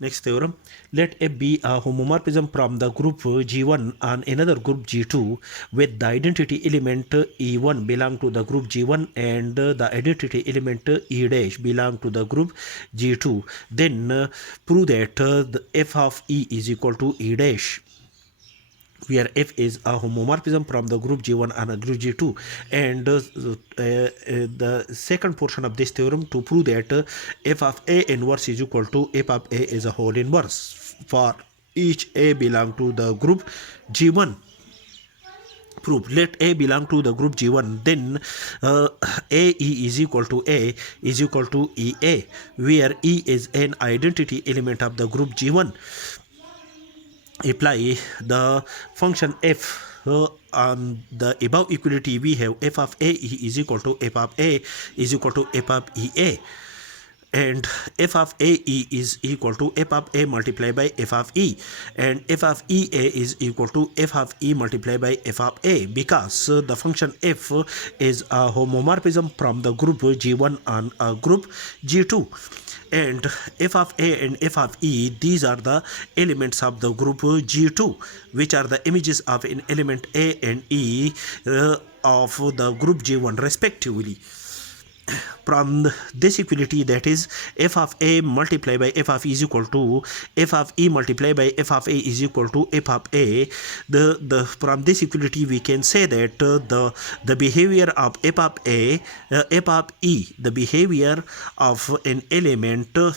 Next theorem, let F be a homomorphism from the group G1 and another group G2 with the identity element E1 belong to the group G1 and the identity element E dash belong to the group G2. Then prove that the f of E is equal to E dash, where F is a homomorphism from the group G1 and a group G2. And the second portion of this theorem to prove that F of A inverse is equal to F of A is a whole inverse for each A belong to the group G1. Proof, let A belong to the group G1, then AE is equal to A is equal to EA, where E is an identity element of the group G1. Apply the function f on the above equality. We have f of a is equal to f of a is equal to f of ea, and f of a is equal to f of a multiplied by f of e, and f of ea is equal to f of e multiplied by f of a, because the function f is a homomorphism from the group G1 and a group G2. And f of a and f of e, these are the elements of the group G2, which are the images of an element a and e of the group G1 respectively. From this equality, that is f of a multiplied by f of e is equal to f of e multiplied by f of a is equal to f of a, from this equality we can say that the behavior of f of a, f of e, the behavior of an element, the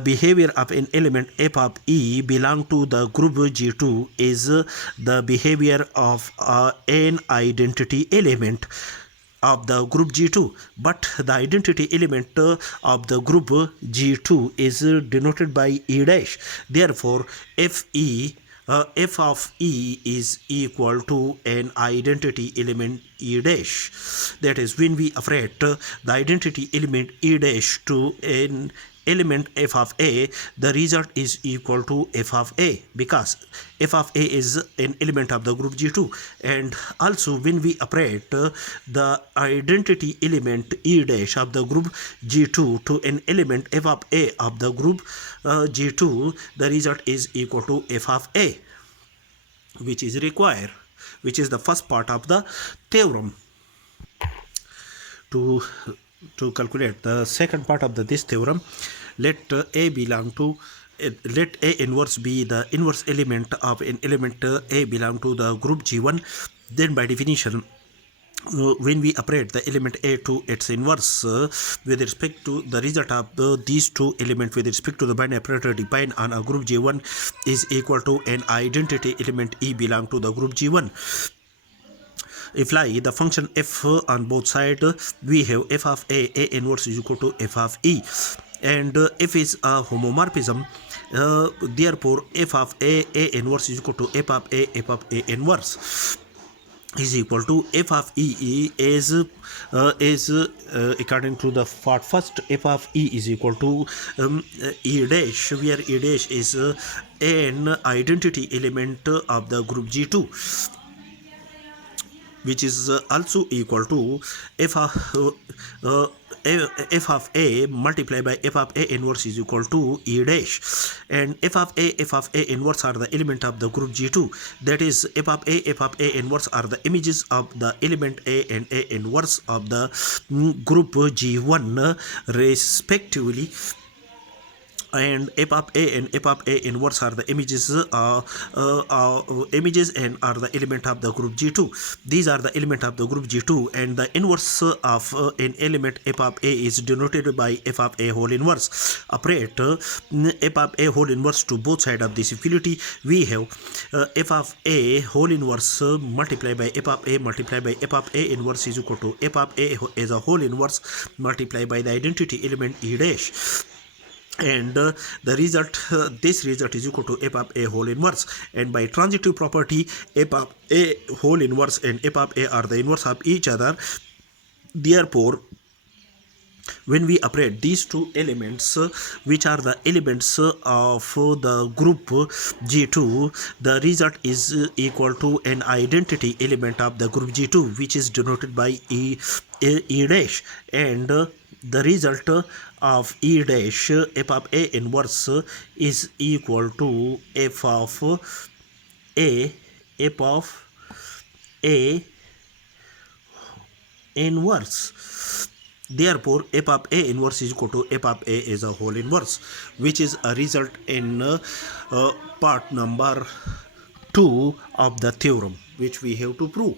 behavior of an element f of e belong to the group G2 is the behavior of an identity element of the group G2, but the identity element of the group G2 is denoted by E dash. Therefore, f of E is equal to an identity element E dash. That is, when we append the identity element E dash to an element f of a, the result is equal to f of a, because f of a is an element of the group G2. And also, when we append the identity element E dash of the group G2 to an element f of a of the group G2, the result is equal to f of a, which is required, which is the first part of the theorem. To calculate the second part of this theorem, let A belong to let A inverse be the inverse element of an element A belong to the group G1. Then by definition, when we append the element A to its inverse with respect to the result of these two elements with respect to the binary operator defined on a group G1 is equal to an identity element E belong to the group G1. Apply the function f on both sides. We have f of a inverse is equal to f of e, and f is a homomorphism. Therefore, f of a inverse is equal to f of a inverse is equal to f of e is according to the part first, f of e is equal to e dash, where e dash is an identity element of the group G2, which is also equal to f of a multiplied by f of a inverse is equal to e dash, and f of a inverse are the element of the group G2. That is, f of a inverse are the images of the element a and a inverse of the group G1 respectively. And f of a and f of a inverse are the images and are the element of the group G2. These are the element of the group G2, and the inverse of an element f of a is denoted by f of a whole inverse. Append f of a whole inverse to both sides of this equality. We have f of a whole inverse multiplied by f of a multiplied by f of a inverse is equal to f of a as a whole inverse multiplied by the identity element E dash. And the result, this result is equal to f of a whole inverse. And by transitive property, f of a whole inverse and f of a are the inverse of each other. Therefore, when we append these two elements, which are the elements of the group G2, the result is equal to an identity element of the group G2, which is denoted by E dash. And the result of E dash f of A inverse is equal to f of A, f of A inverse. Therefore, f of A inverse is equal to f of A as a whole inverse, which is a result in part number 2 of the theorem, which we have to prove.